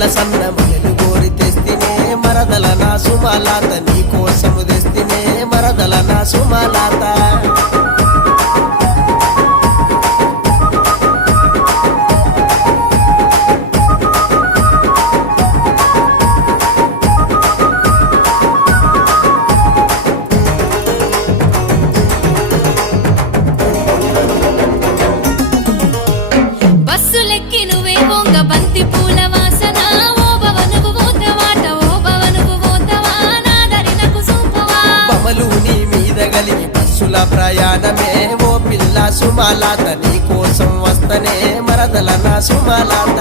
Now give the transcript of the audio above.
తెల్ల సన్న మల్లెలు గోరి తెస్తినే మరదల నా సుమలాత నీ కోసము తెస్తినే మరదల నా సుమలాత బస్సులెక్కి నువ్వే బొంగ బంతి పూల వాసన ఓ భవనుకు పోతవాట ఓ భవనుకు పోతవా నాదరినకు చూపవా బమలు నీ మీద గలిగి బస్సుల ప్రయాణమే ఓ పిల్ల సుమలాత నీ కోసం వస్తనే మరదల నా సుమలాత